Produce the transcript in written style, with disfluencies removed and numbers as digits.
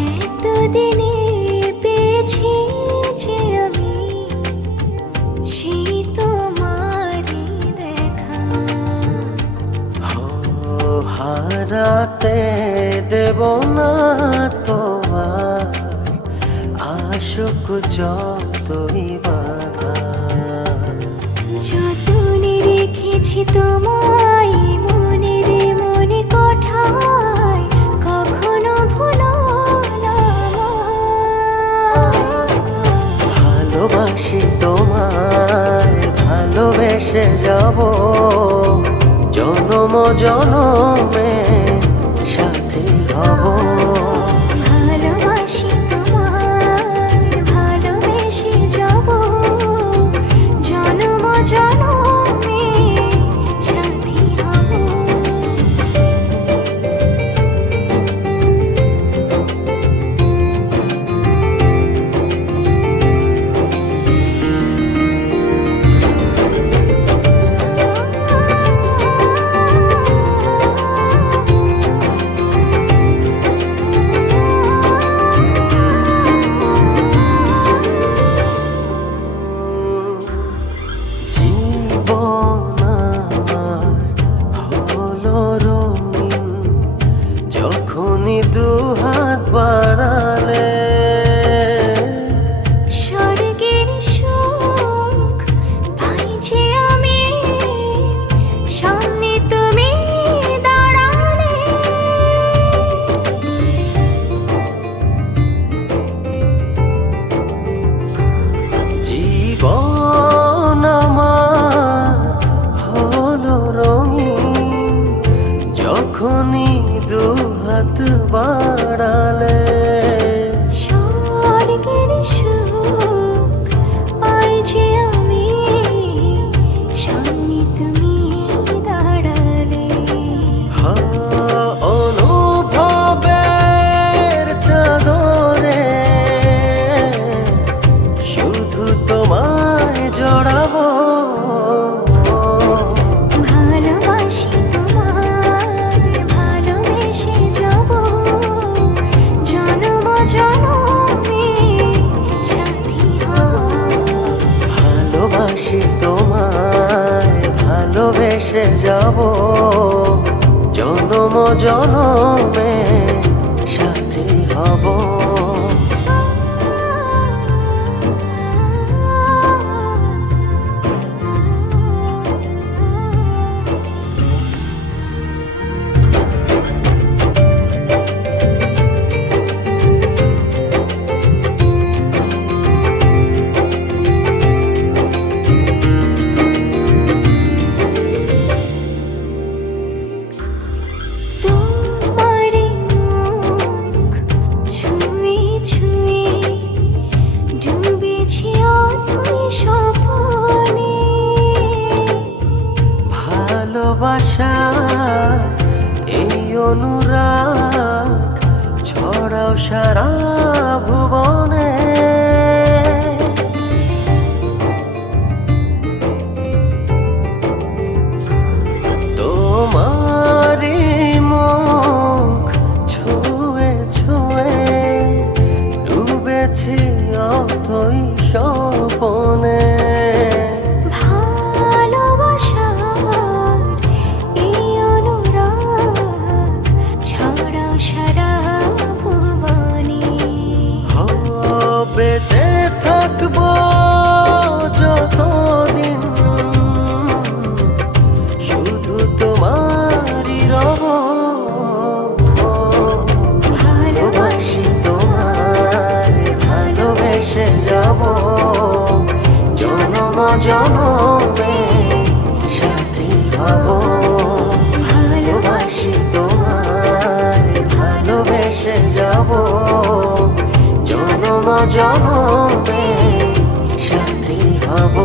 এতদিনে পেয়েছি যে আমি সেই তোমারই দেখা। হারাতে দেব না তোমার আশুক যতই বাধা। যতনে রেখেছি তোমায় মনের মনে কোঠায়, কখনো ভুলো না আমায়। ভালোবাসি তোমায়, ভালোবেসে যাব জনম জনমে সাথী হব। ভালোবাসি তোমায়, ভালোবেসে যাব জনম জনমে সাথী হব। জীবন আমার হলো রঙিন যখনই দুহাত বাড়ালে। স্বর্গের সুখ পাই যে আমি সামনে তুমি দাঁড়ালে। জীবন আমার হলো রঙিন যখনই দুহাত বাড়ালে। স্বর্গের সুখ পাই যে আমি সামনে তুমি দাঁড়ালে। অনুভবের চাদরে শুধু তোমায় জড়াবো। ভালোবাসি তোমায়, ভালোবেসে যাব জনম জনমে সাথী হব। ভালোবাসি তোমায়, ভালোবেসে যাব জনম জনমে সাথী হব। তোমারই মুখ ছুঁয়ে ছুঁয়ে ডুবেছি অথই স্বপ্নে। ভালোবাসা এই অনুরাগ ছড়াও সারা ভুবনে। তোমারই মুখ ছুঁয়ে ছুঁয়ে ডুবেছি অথই স্বপনে। ভালোবাসার এই অনুরাগ ছড়াও সারা ভুবনে। বেঁচে থাকবো যতদিন শুধু তোমারই রব। ভালোবাসি তোমায়, ভালোবেসে যাব জনম জনমে সাথী হব। ভালোবাসি তোমায়, ভালোবেসে যাব জনম জনমে সাথী হব।